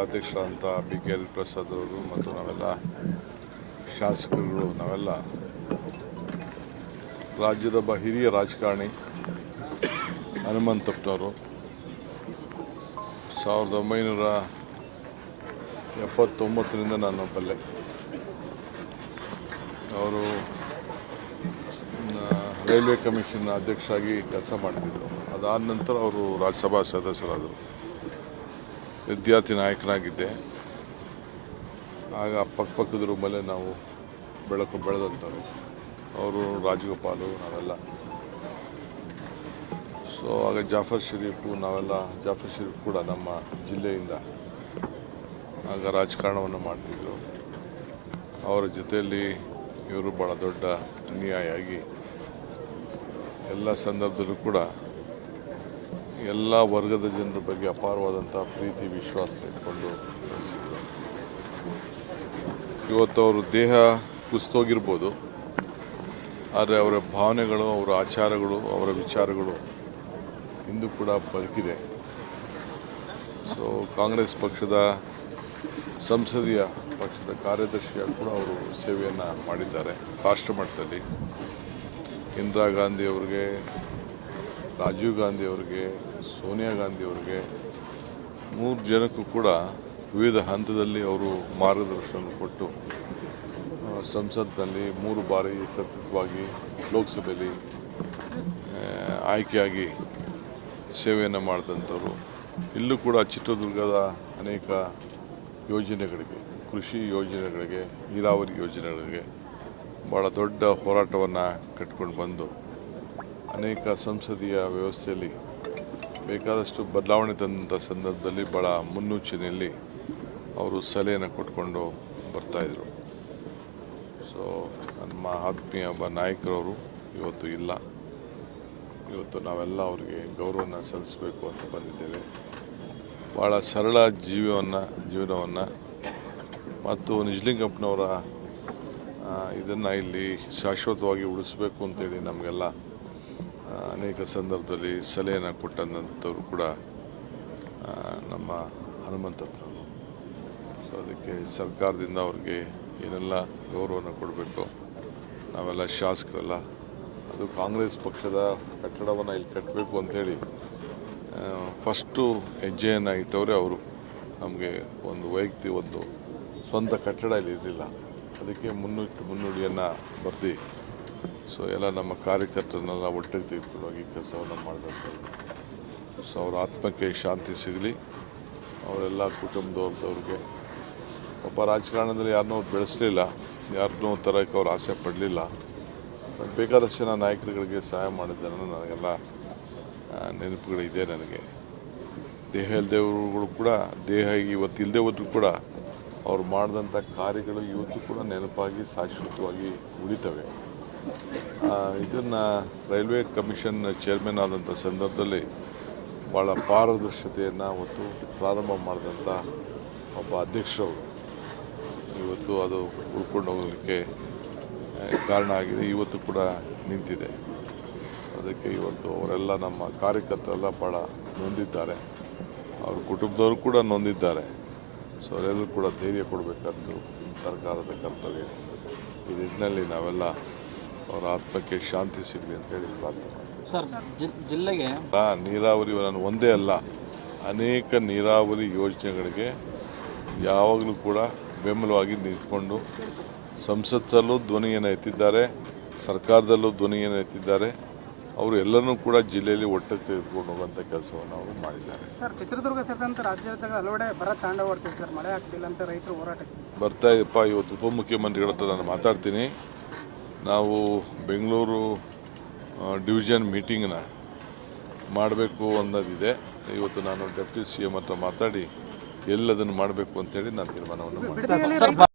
ರಾಜ್ಯಾಧ್ಯಕ್ಷರಾದಂಥ BK Hariprasad ಅವರು ಮತ್ತು ನಾವೆಲ್ಲ ಶಾಸಕರುಗಳು ನಾವೆಲ್ಲ ರಾಜ್ಯದ ಹಿರಿಯ ರಾಜಕಾರಣಿ ಹನುಮಂತಪ್ಪನವರು 1979ರಿಂದ ನಾನು ಬಲ್ಲೆ. ಅವರು ರೈಲ್ವೆ ಕಮಿಷನ್ ಅಧ್ಯಕ್ಷರಾಗಿ ಕೆಲಸ ಮಾಡ್ತಿದ್ದರು. ಅದಾದ ನಂತರ ಅವರು ರಾಜ್ಯಸಭಾ ಸದಸ್ಯರಾದರು. ವಿದ್ಯಾರ್ಥಿ ನಾಯಕನಾಗಿದ್ದೆ. ಆಗ ಪಕ್ಕದ ರೂಮಲ್ಲೇ ನಾವು ಬೆಳೆದಂಥವ್ರು. ಅವರು ರಾಜಗೋಪಾಲು ನಾವೆಲ್ಲ. ಸೊ ಆಗ ಜಾಫರ್ ಶರೀಫ್ ಕೂಡ ನಮ್ಮ ಜಿಲ್ಲೆಯಿಂದ ಆಗ ರಾಜಕಾರಣವನ್ನು ಮಾಡ್ತಿದ್ದರು. ಅವರ ಜೊತೆಯಲ್ಲಿ ಇವರು ಭಾಳ ದೊಡ್ಡ ಅನ್ಯಾಯಿಯಾಗಿ ಎಲ್ಲ ಸಂದರ್ಭದಲ್ಲೂ ಕೂಡ ಎಲ್ಲ ವರ್ಗದ ಜನರ ಬಗ್ಗೆ ಅಪಾರವಾದಂಥ ಪ್ರೀತಿ ವಿಶ್ವಾಸ ಇಟ್ಕೊಂಡು ಇವತ್ತು ಅವರು ದೇಹ ಕುಸಿತೋಗಿರ್ಬೋದು, ಆದರೆ ಅವರ ಭಾವನೆಗಳು, ಅವರ ಆಚಾರಗಳು, ಅವರ ವಿಚಾರಗಳು ಇಂದು ಕೂಡ ಬದುಕಿದೆ. ಸೊ ಕಾಂಗ್ರೆಸ್ ಪಕ್ಷದ ಸಂಸದೀಯ ಪಕ್ಷದ ಕಾರ್ಯದರ್ಶಿಯಾಗಿ ಕೂಡ ಅವರು ಸೇವೆಯನ್ನು ಮಾಡಿದ್ದಾರೆ. ರಾಷ್ಟ್ರ ಮಟ್ಟದಲ್ಲಿ ಇಂದಿರಾ ಗಾಂಧಿ ಅವರಿಗೆ, ರಾಜೀವ್ ಗಾಂಧಿ ಅವರಿಗೆ, ಸೋನಿಯಾ ಗಾಂಧಿ ಅವರಿಗೆ 3 ಜನಕ್ಕೂ ಕೂಡ ವಿವಿಧ ಹಂತದಲ್ಲಿ ಅವರು ಮಾರ್ಗದರ್ಶನ ಕೊಟ್ಟು ಸಂಸತ್ನಲ್ಲಿ 3 ಬಾರಿ ಸತತವಾಗಿ ಲೋಕಸಭೆಯಲ್ಲಿ ಆಯ್ಕೆಯಾಗಿ ಸೇವೆಯನ್ನು ಮಾಡಿದಂಥವ್ರು. ಇಲ್ಲೂ ಕೂಡ ಚಿತ್ರದುರ್ಗದ ಅನೇಕ ಯೋಜನೆಗಳಿಗೆ, ಕೃಷಿ ಯೋಜನೆಗಳಿಗೆ, ನೀರಾವರಿ ಯೋಜನೆಗಳಿಗೆ ಭಾಳ ದೊಡ್ಡ ಹೋರಾಟವನ್ನು ಕಟ್ಕೊಂಡು ಬಂದು ಅನೇಕ ಸಂಸದೀಯ ವ್ಯವಸ್ಥೆಯಲ್ಲಿ ಬೇಕಾದಷ್ಟು ಬದಲಾವಣೆ ತಂದಂಥ ಸಂದರ್ಭದಲ್ಲಿ ಭಾಳ ಮುನ್ಸೂಚನೆಯಲ್ಲಿ ಅವರು ಸಲಹೆಯನ್ನು ಕೊಟ್ಕೊಂಡು ಬರ್ತಾಯಿದ್ರು. ಸೊ ನಮ್ಮ ಆತ್ಮೀಯ ಒಬ್ಬ ನಾಯಕರವರು ಇವತ್ತು ಇಲ್ಲ. ಇವತ್ತು ನಾವೆಲ್ಲ ಅವರಿಗೆ ಗೌರವನ ಸಲ್ಲಿಸಬೇಕು ಅಂತ ಬಂದಿದ್ದೇವೆ. ಭಾಳ ಸರಳ ಜೀವನವನ್ನು ಮತ್ತು ನಿಜಲಿಂಗಪ್ಪನವರ ಇದನ್ನು ಇಲ್ಲಿ ಶಾಶ್ವತವಾಗಿ ಉಳಿಸ್ಬೇಕು ಅಂತೇಳಿ ನಮಗೆಲ್ಲ ಅನೇಕ ಸಂದರ್ಭದಲ್ಲಿ ಸಲಹೆಯನ್ನು ಕೊಟ್ಟಂಥವ್ರು ಕೂಡ ನಮ್ಮ ಹನುಮಂತಪ್ಪನವರು. ಸೊ ಅದಕ್ಕೆ ಸರ್ಕಾರದಿಂದ ಅವ್ರಿಗೆ ಏನೆಲ್ಲ ಗೌರವನ ಕೊಡಬೇಕು, ನಾವೆಲ್ಲ ಶಾಸಕರೆಲ್ಲ ಅದು ಕಾಂಗ್ರೆಸ್ ಪಕ್ಷದ ಕಟ್ಟಡವನ್ನು ಇಲ್ಲಿ ಕಟ್ಟಬೇಕು ಅಂಥೇಳಿ ಫಸ್ಟು ಹೆಜ್ಜೆಯನ್ನು ಇಟ್ಟವರೇ ಅವರು. ನಮಗೆ ಒಂದು ಸ್ವಂತ ಕಟ್ಟಡ ಇಲ್ಲಿ ಇರಲಿಲ್ಲ. ಅದಕ್ಕೆ ಮುನ್ನುಡಿಯನ್ನು ಬರೆದು ಸೊ ಎಲ್ಲ ನಮ್ಮ ಕಾರ್ಯಕರ್ತರನ್ನೆಲ್ಲ ಒಟ್ಟಿಗೆ ತೆಗೆದುಕೊಂಡು ಹೋಗಿ ಕೆಲಸವನ್ನು ಮಾಡಿದಂಥವ್ರು. ಸೊ ಅವ್ರ ಆತ್ಮಕ್ಕೆ ಶಾಂತಿ ಸಿಗಲಿ. ಅವರೆಲ್ಲ ಕುಟುಂಬದವ್ರಿಗೆ ಒಬ್ಬ ರಾಜಕಾರಣದಲ್ಲಿ ಯಾರನ್ನೂ ಬೆಳೆಸಲಿಲ್ಲ, ಯಾರನ್ನೂ ತರಕ್ಕೆ ಅವ್ರು ಆಸೆ ಪಡಲಿಲ್ಲ. ಬೇಕಾದಷ್ಟು ಜನ ನಾಯಕರುಗಳಿಗೆ ಸಹಾಯ ಮಾಡಿದ್ದನ್ನು ನನಗೆಲ್ಲ ನೆನಪುಗಳಿದೆ. ನನಗೆ ದೇಹ ಇಲ್ಲದವರು ಕೂಡ ದೇಹ ಇವತ್ತು ಇಲ್ಲದೆ ಹೋದ್ರು ಕೂಡ ಅವ್ರು ಮಾಡಿದಂಥ ಕಾರ್ಯಗಳು ಇವತ್ತು ಕೂಡ ನೆನಪಾಗಿ ಶಾಶ್ವತವಾಗಿ ಉಳಿತವೆ. ಇದನ್ನು ರೈಲ್ವೆ ಕಮಿಷನ್ ಚೇರ್ಮನ್ ಆದಂಥ ಸಂದರ್ಭದಲ್ಲಿ ಭಾಳ ಪಾರದರ್ಶತೆಯನ್ನು ಅವತ್ತು ಪ್ರಾರಂಭ ಮಾಡಿದಂಥ ಒಬ್ಬ ಅಧ್ಯಕ್ಷರವರು ಇವತ್ತು ಅದು ಉಳ್ಕೊಂಡು ಹೋಗಲಿಕ್ಕೆ ಕಾರಣ ಆಗಿದೆ. ಇವತ್ತು ಕೂಡ ನಿಂತಿದೆ. ಅದಕ್ಕೆ ಇವತ್ತು ಅವರೆಲ್ಲ ನಮ್ಮ ಕಾರ್ಯಕರ್ತರೆಲ್ಲ ಭಾಳ ನೊಂದಿದ್ದಾರೆ. ಅವ್ರ ಕುಟುಂಬದವರು ಕೂಡ ನೊಂದಿದ್ದಾರೆ. ಸೊ ಅವರೆಲ್ಲರೂ ಕೂಡ ಧೈರ್ಯ ಕೊಡಬೇಕಾದ್ದು ಸರ್ಕಾರದ ಕರ್ತವ್ಯ. ಈ ನಿಟ್ಟಿನಲ್ಲಿ ನಾವೆಲ್ಲ ಅವರ ಆತ್ಮಕ್ಕೆ ಶಾಂತಿ ಸಿಗಲಿ ಅಂತೇಳಿ ಪ್ರಾರ್ಥನೆ ಮಾಡ್ತೀವಿ. ಸರ್, ಜಿಲ್ಲೆಗೆ ನೀರಾವರಿ ನಾನು ಒಂದೇ ಅಲ್ಲ, ಅನೇಕ ನೀರಾವರಿ ಯೋಜನೆಗಳಿಗೆ ಯಾವಾಗಲೂ ಕೂಡ ಬೆಂಬಲವಾಗಿ ನಿಂತ್ಕೊಂಡು ಸಂಸತ್ತಲ್ಲೂ ಧ್ವನಿಯನ್ನು ಎತ್ತಿದ್ದಾರೆ, ಸರ್ಕಾರದಲ್ಲೂ ಧ್ವನಿಯನ್ನು ಎತ್ತಿದ್ದಾರೆ. ಅವರು ಎಲ್ಲರನ್ನೂ ಕೂಡ ಜಿಲ್ಲೆಯಲ್ಲಿ ಒಟ್ಟಿಗೆ ತೆಗೆದುಕೊಂಡು ಹೋಗುವಂಥ ಕೆಲಸವನ್ನು ಅವರು ಮಾಡಿದ್ದಾರೆ. ಸರ್, ಚಿತ್ರದುರ್ಗ ಸೇರಿದಂತೆ ರಾಜ್ಯದಾಗ ಹಲವೆಡೆ ಬರ ತಾಂಡವಡ್ತೀವಿ ಸರ್, ಮಳೆ ಆಗ್ತಿಲ್ಲ ಅಂತ ರೈತರು ಹೋರಾಟಕ್ಕೆ ಬರ್ತಾ ಇದೆಯಪ್ಪ. ಇವತ್ತು ಉಪಮುಖ್ಯಮಂತ್ರಿಗಳ ಹತ್ರ ನಾನು ಮಾತಾಡ್ತೀನಿ. ನಾವು ಬೆಂಗಳೂರು ಡಿವಿಷನ್ ಮೀಟಿಂಗ್ನ ಮಾಡಬೇಕು ಅನ್ನೋದಿದೆ. ಇವತ್ತು ನಾನು ಡೆಪ್ಯೂಟಿ CM ಹತ್ರ ಮಾತಾಡಿ ಎಲ್ಲದನ್ನು ಮಾಡಬೇಕು ಅಂತೇಳಿ ನಾನು ತೀರ್ಮಾನವನ್ನು ಮಾಡಿದೆ.